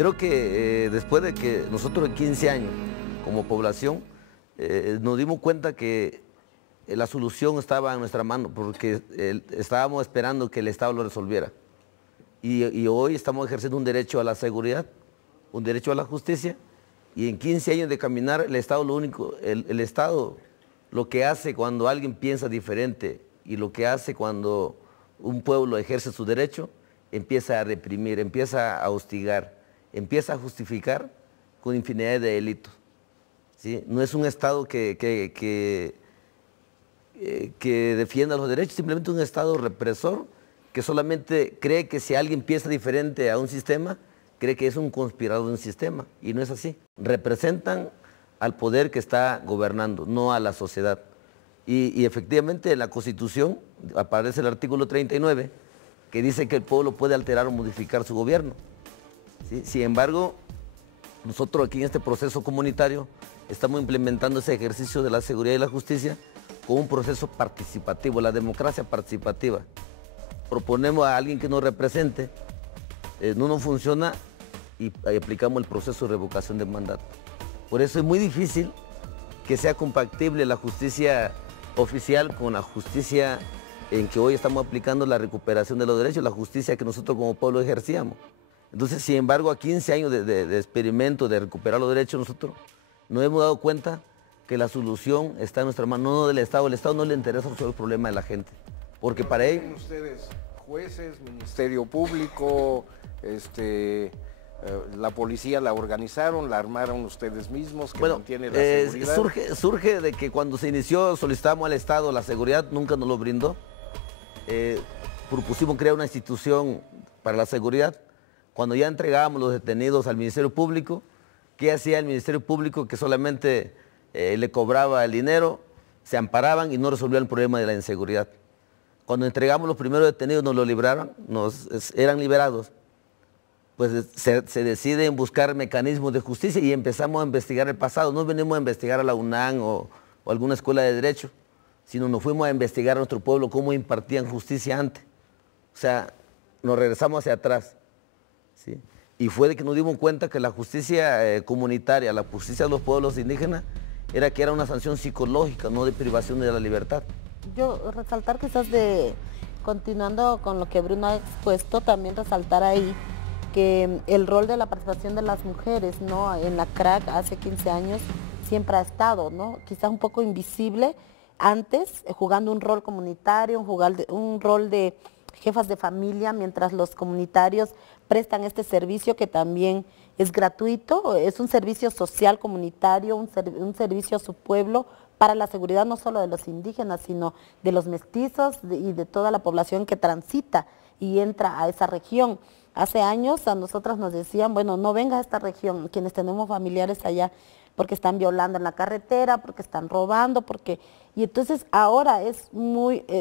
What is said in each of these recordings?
creo que después de que nosotros en 15 años, como población, nos dimos cuenta que la solución estaba en nuestra mano, porque estábamos esperando que el Estado lo resolviera. Y hoy estamos ejerciendo un derecho a la seguridad, un derecho a la justicia, y en 15 años de caminar, el Estado el Estado lo que hace cuando alguien piensa diferente y lo que hace cuando un pueblo ejerce su derecho, empieza a reprimir, empieza a hostigar, empieza a justificar con infinidad de delitos, ¿sí? No es un Estado que defienda los derechos, simplemente un Estado represor que solamente cree que si alguien piensa diferente a un sistema, cree que es un conspirador de un sistema, y no es así. Representan al poder que está gobernando, no a la sociedad. Y efectivamente en la Constitución aparece el artículo 39, que dice que el pueblo puede alterar o modificar su gobierno, ¿sí? Sin embargo, nosotros aquí en este proceso comunitario estamos implementando ese ejercicio de la seguridad y la justicia con un proceso participativo, la democracia participativa. Proponemos a alguien que nos represente, no nos funciona y aplicamos el proceso de revocación de mandato. Por eso es muy difícil que sea compatible la justicia oficial con la justicia en que hoy estamos aplicando la recuperación de los derechos, la justicia que nosotros como pueblo ejercíamos. Entonces, sin embargo, a 15 años de experimento de recuperar los derechos, nosotros nos hemos dado cuenta que la solución está en nuestra mano, no del Estado. El Estado no le interesa resolver el problema de la gente, porque para ello... ustedes jueces, Ministerio Público, la policía la organizaron, la armaron ustedes mismos, que mantiene la seguridad. Surge de que cuando se inició solicitamos al Estado la seguridad, nunca nos lo brindó. Propusimos crear una institución para la seguridad. Cuando ya entregábamos los detenidos al Ministerio Público, ¿qué hacía el Ministerio Público? Que solamente le cobraba el dinero, se amparaban y no resolvían el problema de la inseguridad. Cuando entregamos los primeros detenidos, nos lo libraron, eran liberados. Pues se decide en buscar mecanismos de justicia y empezamos a investigar el pasado. No venimos a investigar a la UNAM o alguna escuela de derecho, sino nos fuimos a investigar a nuestro pueblo cómo impartían justicia antes. O sea, nos regresamos hacia atrás, ¿sí? Y fue de que nos dimos cuenta que la justicia comunitaria, la justicia de los pueblos indígenas, era una sanción psicológica, no de privación de la libertad. Yo resaltar quizás continuando con lo que Bruno ha expuesto, también resaltar ahí que el rol de la participación de las mujeres, ¿no?, en la CRAC hace 15 años siempre ha estado, ¿no?, quizás un poco invisible antes, jugando un rol comunitario, un rol de jefas de familia, mientras los comunitarios prestan este servicio que también es gratuito, es un servicio social comunitario, un servicio a su pueblo para la seguridad no solo de los indígenas, sino de los mestizos y de toda la población que transita y entra a esa región. Hace años a nosotras nos decían, bueno, no venga a esta región, quienes tenemos familiares allá, porque están violando en la carretera, porque están robando, y entonces ahora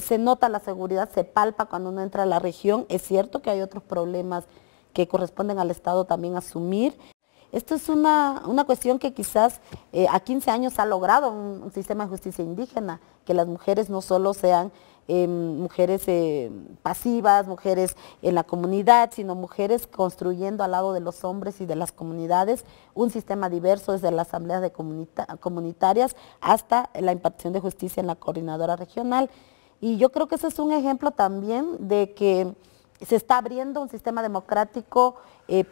se nota la seguridad, se palpa cuando uno entra a la región. Es cierto que hay otros problemas que corresponden al Estado también asumir. Esto es una cuestión que quizás a 15 años ha logrado un sistema de justicia indígena, que las mujeres no solo sean mujeres pasivas, mujeres en la comunidad, sino mujeres construyendo al lado de los hombres y de las comunidades un sistema diverso, desde las asambleas comunitarias hasta la impartición de justicia en la coordinadora regional. Y yo creo que ese es un ejemplo también de que se está abriendo un sistema democrático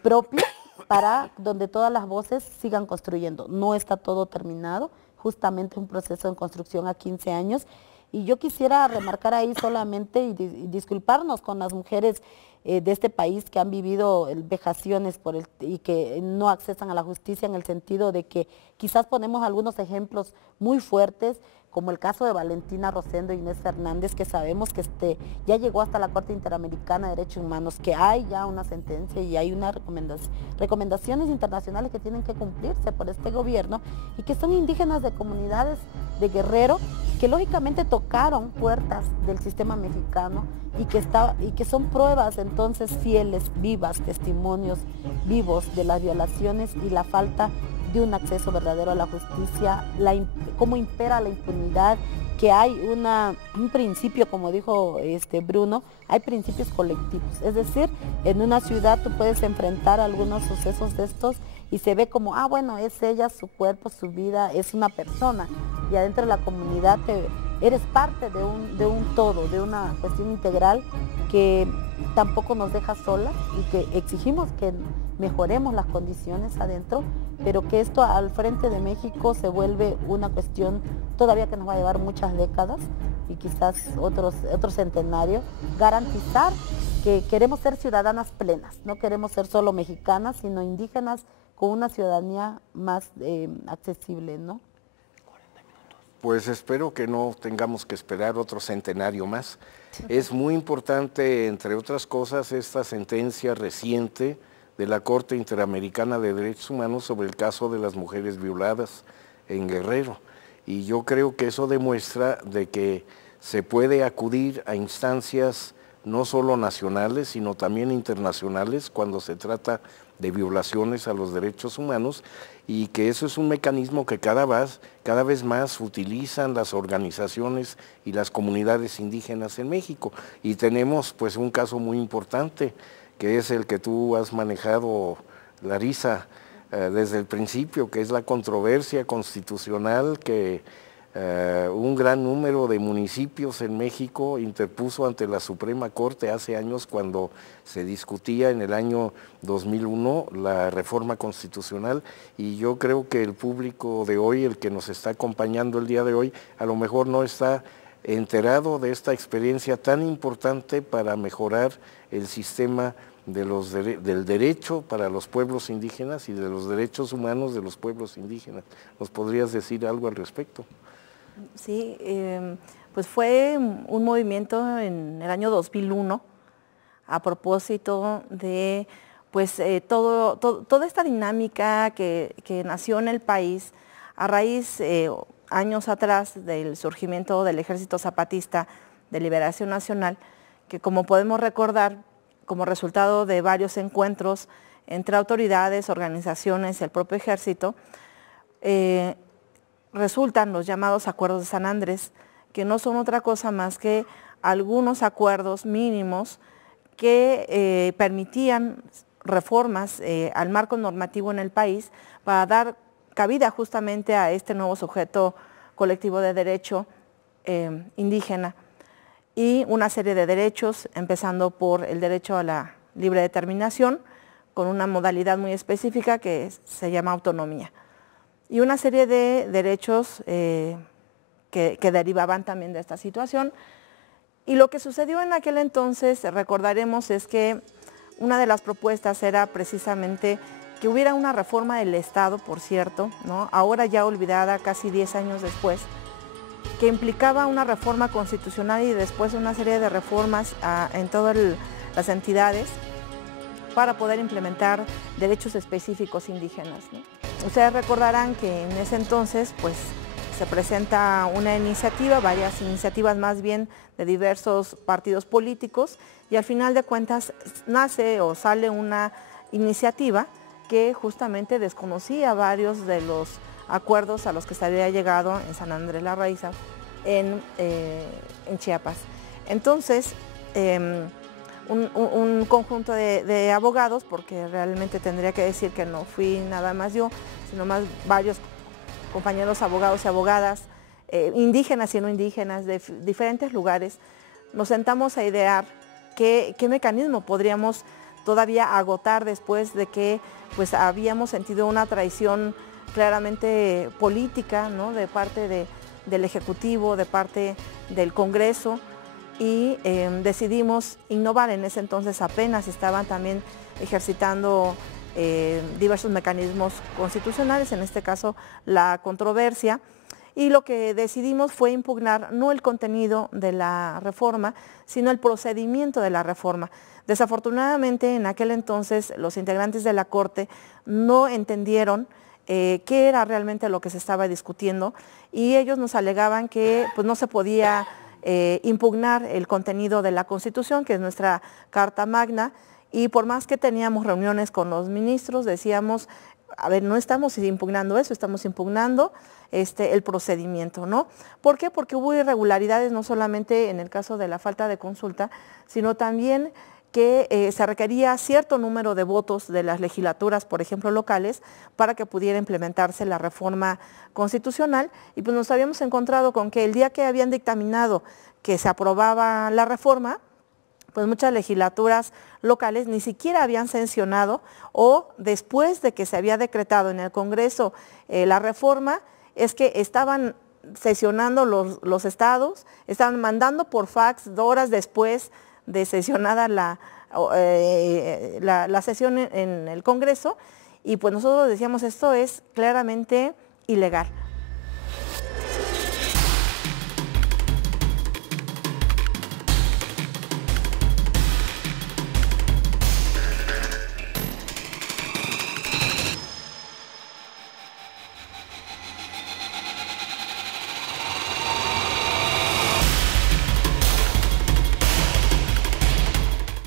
propio para donde todas las voces sigan construyendo. No está todo terminado, justamente un proceso en construcción a 15 años. Y yo quisiera remarcar ahí solamente y disculparnos con las mujeres de este país que han vivido vejaciones y que no accesan a la justicia, en el sentido de que quizás ponemos algunos ejemplos muy fuertes, como el caso de Valentina Rosendo e Inés Fernández, que sabemos que ya llegó hasta la Corte Interamericana de Derechos Humanos, que hay ya una sentencia y hay unas recomendaciones internacionales que tienen que cumplirse por este gobierno, y que son indígenas de comunidades de Guerrero, que lógicamente tocaron puertas del sistema mexicano y que son pruebas entonces fieles, vivas, testimonios vivos de las violaciones y la falta de un acceso verdadero a la justicia, cómo impera la impunidad que hay un principio, como dijo Bruno, hay principios colectivos. Es decir, en una ciudad tú puedes enfrentar algunos sucesos de estos y se ve como, bueno, es ella, su cuerpo, su vida, es una persona. Y adentro de la comunidad eres parte de un todo, de una cuestión integral que tampoco nos deja solas y que exigimos que mejoremos las condiciones adentro, pero que esto al frente de México se vuelve una cuestión todavía que nos va a llevar muchas décadas y quizás otro centenario, garantizar que queremos ser ciudadanas plenas, no queremos ser solo mexicanas, sino indígenas con una ciudadanía más accesible, ¿no? Pues espero que no tengamos que esperar otro centenario más. Es muy importante, entre otras cosas, esta sentencia reciente de la Corte Interamericana de Derechos Humanos sobre el caso de las mujeres violadas en Guerrero. Y yo creo que eso demuestra de que se puede acudir a instancias no solo nacionales, sino también internacionales cuando se trata de violaciones a los derechos humanos, y que eso es un mecanismo que cada vez más utilizan las organizaciones y las comunidades indígenas en México. Y tenemos pues un caso muy importante, que es el que tú has manejado, Larisa, desde el principio, que es la controversia constitucional que un gran número de municipios en México interpuso ante la Suprema Corte hace años, cuando se discutía en el año 2001 la reforma constitucional. Y yo creo que el público de hoy, el que nos está acompañando el día de hoy, a lo mejor no está enterado de esta experiencia tan importante para mejorar el sistema del derecho para los pueblos indígenas y de los derechos humanos de los pueblos indígenas. ¿Nos podrías decir algo al respecto? Sí, pues fue un movimiento en el año 2001 a propósito de pues toda esta dinámica que nació en el país a raíz, años atrás, del surgimiento del Ejército Zapatista de Liberación Nacional, que, como podemos recordar, como resultado de varios encuentros entre autoridades, organizaciones y el propio ejército, resultan los llamados Acuerdos de San Andrés, que no son otra cosa más que algunos acuerdos mínimos que permitían reformas al marco normativo en el país para dar cabida justamente a este nuevo sujeto colectivo de derecho indígena, y una serie de derechos, empezando por el derecho a la libre determinación, con una modalidad muy específica que se llama autonomía, y una serie de derechos que derivaban también de esta situación. Y lo que sucedió en aquel entonces, recordaremos, es que una de las propuestas era precisamente que hubiera una reforma del Estado, por cierto, ¿no?, ahora ya olvidada casi 10 años después, que implicaba una reforma constitucional y después una serie de reformas en todas las entidades para poder implementar derechos específicos indígenas, ¿no? Ustedes recordarán que en ese entonces pues se presenta una iniciativa, varias iniciativas más bien de diversos partidos políticos, y al final de cuentas nace o sale una iniciativa que justamente desconocía varios de los acuerdos a los que se había llegado en San Andrés La Raíza, en Chiapas. Entonces, un conjunto de abogados, porque realmente tendría que decir que no fui nada más yo, sino más varios compañeros abogados y abogadas, indígenas y no indígenas, de diferentes lugares, nos sentamos a idear qué mecanismo podríamos todavía agotar después de que pues habíamos sentido una traición claramente política, ¿no?, de parte del Ejecutivo, de parte del Congreso, y decidimos innovar. En ese entonces apenas estaban también ejercitando diversos mecanismos constitucionales, en este caso la controversia, y lo que decidimos fue impugnar no el contenido de la reforma, sino el procedimiento de la reforma. Desafortunadamente, en aquel entonces los integrantes de la Corte no entendieron qué era realmente lo que se estaba discutiendo, y ellos nos alegaban que pues, no se podía impugnar el contenido de la Constitución, que es nuestra Carta Magna, y por más que teníamos reuniones con los ministros, decíamos, a ver, no estamos impugnando eso, estamos impugnando el procedimiento, ¿no? ¿Por qué? Porque hubo irregularidades no solamente en el caso de la falta de consulta, sino también que se requería cierto número de votos de las legislaturas, por ejemplo, locales, para que pudiera implementarse la reforma constitucional. Y pues nos habíamos encontrado con que el día que habían dictaminado que se aprobaba la reforma, pues muchas legislaturas locales ni siquiera habían sancionado, o después de que se había decretado en el Congreso la reforma, es que estaban sesionando los estados, estaban mandando por fax horas después de sesionada la sesión en el Congreso, y pues nosotros decíamos, esto es claramente ilegal.